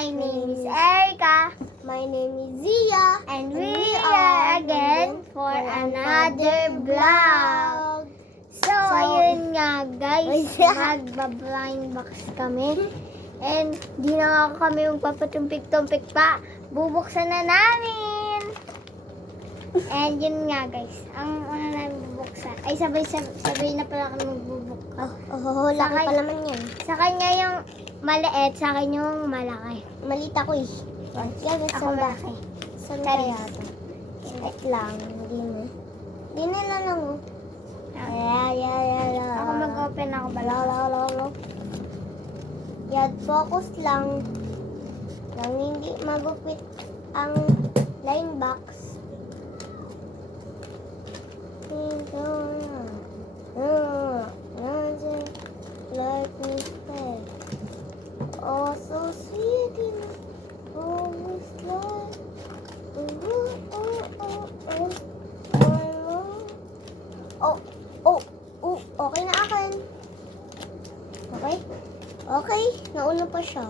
My name is Erica. My name is Zia. And we are again for another vlog. So, ayun nga guys, magba-blind box kami. And di na nga kami magpapatumpik-tumpik pa. Bubuksan na namin. And yun nga guys, ang una namin bubuksan. Ay, sabay na pala kami magbubuksan. Wala ka pa naman yan. Sa kanya yung maliit, sa akin yung malaki. Malit ako eh. Yan, Ako malaki. Saan kaya ito? Wait lang. Hindi na lang oh. Ako mag-open ako ba? Yan, focus lang. Lang hindi magupit ang line box. Like me stay. Oh, so sweet in always like. Okay na akin. Okay? Okay, nauna pa siya.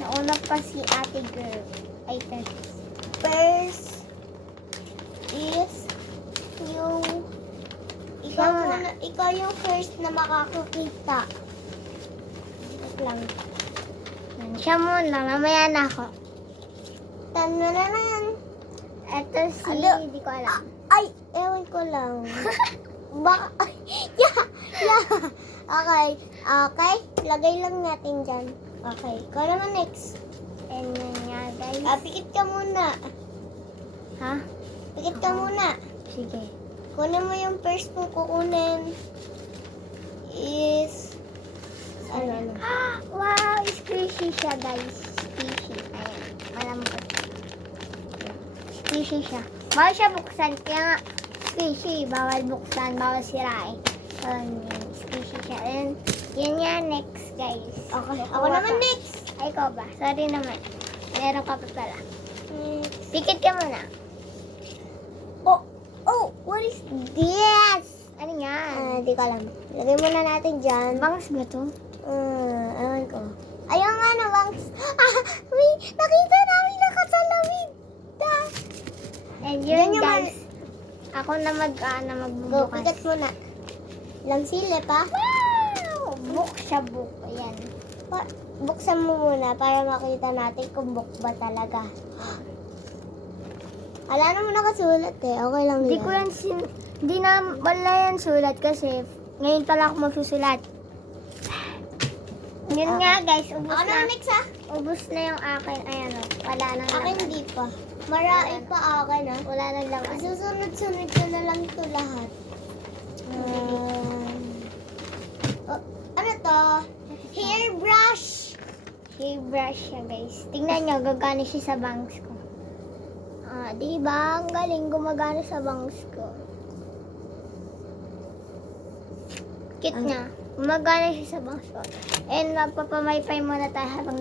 Nauna pa si ate girl. Ay, First is yung ikaw yung first na makakakita. Wait lang. Siya muna, mamaya na ako. Tanananan. Ito si, hindi ko alam. Ay, ewan ko lang. Baka, Okay, lagay lang natin dyan. Okay, ikaw naman next. And yun nga guys. Pikit ka muna. Ha? Pikit ka muna. Sige. Kunin mo yung first mong kukunin. Is, ano. Wow, squishy siya guys. Squishy. Ayan, malambot. Squishy siya. Bawal siya buksan, kaya nga squishy. Bawal buksan, bawal sirain. Squishy siya. And yun nga next guys. Okay, ako naman next. Ay, ikaw ba? Sorry naman. Meron ka pa pala. Pikit ka muna. What is this? Ano yan? Di ko alam. Lagay muna natin dyan. Bangs ba to? Ewan ko. Ayaw nga na, bangs. Nakita namin nakasalamin. And Yan yun yung guys. Ako na Go, magbubukas. pikat muna. Lang silip ha. Wow! Book siya book. Ayan. Buksan mo muna para makita natin kung book ba talaga. Wala naman nakasulat eh. Okay lang Hindi yan. ko yan hindi na wala yan sulat kasi ngayon pala ako magsusulat. Yun nga guys, ubos Ako na. na next ha. Ubos na yung akin. Ayan o. Wala na Akin hindi pa. Marami pa akin ha. Wala na lang. Susunod-sunod ko na lang ito lahat. Ano to? Hairbrush. Hairbrush siya guys. Tingnan nyo, gagana siya sa bangs ko. Diba? Ang galing gumagana sa bangs ko. Cute niya. Gumagana siya sa bangs ko. And magpapamaypay muna tayo habang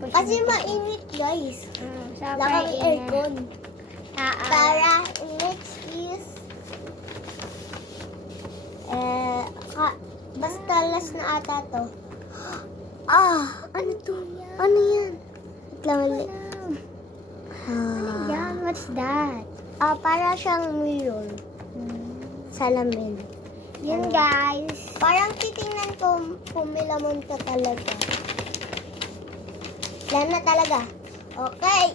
po siya. Kasi mainit guys. Sa Wala kami aircon. Para next is basta last na ata to. Ano to? Ano yan? Wait lang ulit. Ano yan? What's that? Para siyang mirror. Salamin. Yun guys. Parang titingnan ko pumilamon ka talaga. Yan na talaga. Okay.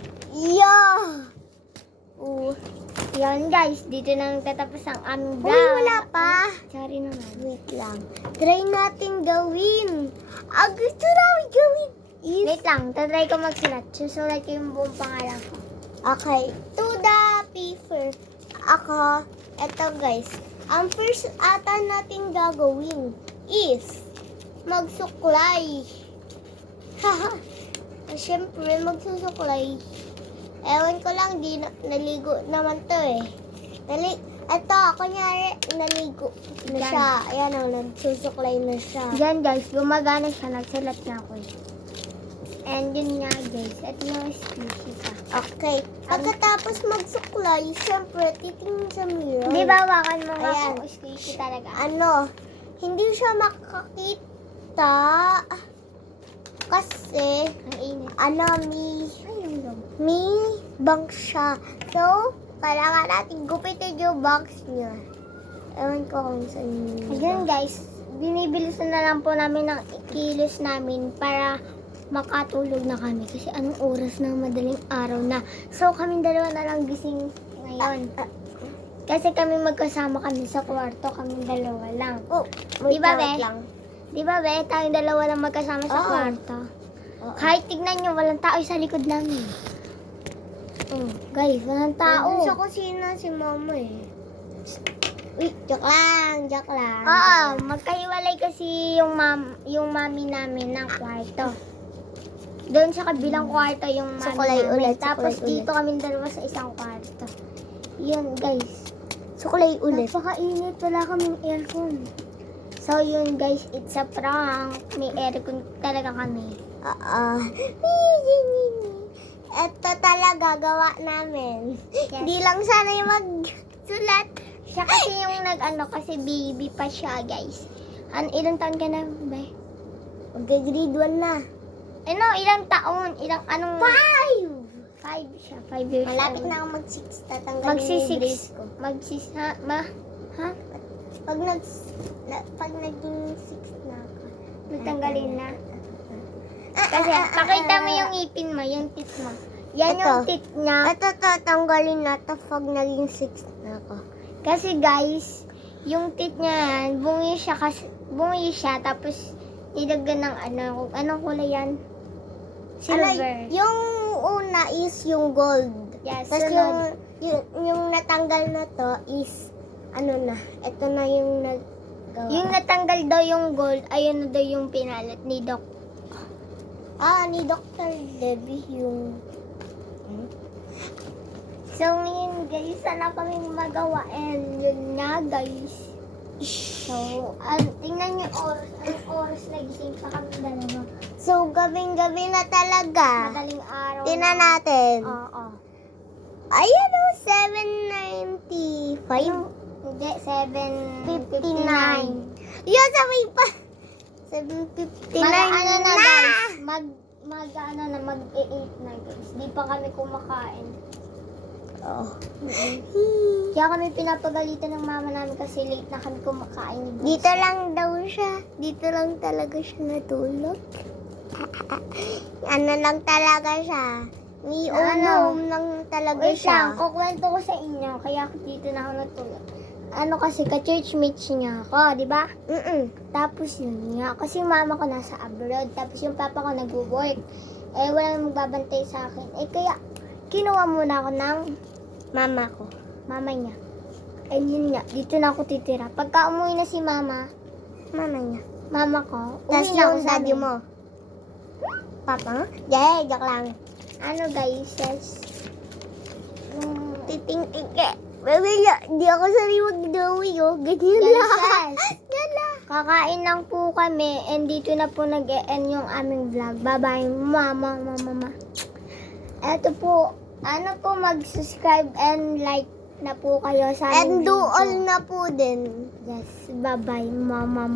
Yun guys, dito na tatapos ang aming vlog. Uy, wala pa. Sorry naman. Wait lang. Try natin gawin. Gusto namin gawin. Wait lang, tatry ko magsulat. Susulat ko yung buong pangalan ko. Okay. To the paper. Ako, eto guys. Ang first ata natin gagawin is magsuklay. Haha. Siyempre, magsusuklay. Ewan ko lang, di naligo naman to eh. Ito, kunyari, naligo na siya. Ayan o, nagsusuklay na siya. Yan guys, gumagana siya. Nagsulat na ako eh. And yun nga guys, at yung squishy pa. Okay. Pagkatapos magsuklay, syempre, titingin sa mirror. Di ba, wakan mo nga Ayan. kung squishy talaga. Hindi siya makakita. Kasi kasi, Ang init. may bangs siya. So, kailangan natin gupitin yung bangs niya. Ewan ko kung saan yun. Again guys, binibilisan na lang po namin ng kilos namin para makatulog na kami. Kasi anong oras na, madaling araw na. So, kaming dalawa na lang gising ngayon. Kasi kami magkasama kami sa kwarto, kaming dalawa lang. Oh, Di ba, wait be? lang. Di ba, be? Tayong dalawa lang magkasama sa Oo. kwarto. Oo. Kahit tignan nyo, walang tao sa likod namin. Oh, guys, walang tao. Nandun sa kusina si mama eh. Uy, joke lang, joke lang. Oo, magkahiwalay kasi yung mami namin ng kwarto. Doon sa kabilang kwarto yung mami Sukulay namin. ulit, Tapos sukulay dito kami dalawa sa isang kwarto. Yun, guys. Sukulay ulit. Napakainit, wala kaming aircon. So yun guys, it's a prank. May aircon talaga kami. Ito talaga gawa namin. Hindi lang sana yung magsulat. Siya kasi yung kasi baby pa siya guys. Ilang taon ka na, be? Mag-grade 1 na. Ano, ilang taon? Anong... 5! 5 siya, 5 years Malapit old. na ako mag-6. Tatanggalin yung brace Magsi-6. ko. Ha? Pag naging 6 na ako. Natanggalin na. Kasi, pakita mo yung ngipin mo, yung teeth mo. Yan Ito. yung teeth niya. Ito tatanggalin na to pag naging 6 na ako. Kasi guys, yung teeth niya yan, bungi siya, tapos nilagyan ng anong kulay yan? Silver. Yung una is yung gold. Yes, Tapos sunod. yung natanggal na to is ito na yung naggawa. Yung natanggal daw yung gold, ayun na daw yung pinalit ni Doc. Ni Dr. Debbie yung... So, ngayon guys, sana kami magawa. And yun nga guys. So, tingnan niyo anong oras na gising pa kami dalawa. So, gabing-gabi na talaga. Madaling araw. Tingnan natin. Oo. Ayan o, 7:95. Hindi, 59. 7:59. Yun, sabay pa. 7:59 na guys. Mag-8 na guys. Di pa kami kumakain. Oh. Kaya kami pinapagalitan ng mama namin kasi late na kami kumakain. Dito lang daw siya. Dito lang talaga siya natulog. Lang talaga siya. May unom lang talaga Wait lang, siya. kukwento ko sa inyo. Kaya ako dito na ako natulog. Kasi ka-churchmates niya ako, di ba? Tapos yun nga, kasi yung mama ko nasa abroad, tapos yung papa ko nag-work. Wala nang magbabantay sa akin. Kaya, kinuha muna ako ng Mama ko. mama niya. Yun nga, dito na ako titira. Pagka umuwi na si mama Mama niya. ko, Tapos uwi na ako yung sa daddy amin. mo. Papa? Joke lang. Guys, yes. Titing-ting. Baby, di ako sabi mag-dawi oh. Ganyan lang. Yan lang. Kakain lang po kami and dito na po nag-e-end yung aming vlog. Bye-bye, mama. Eto po, mag-subscribe and like na po kayo sa aming And do video. all na po din. Yes, bye-bye, mama.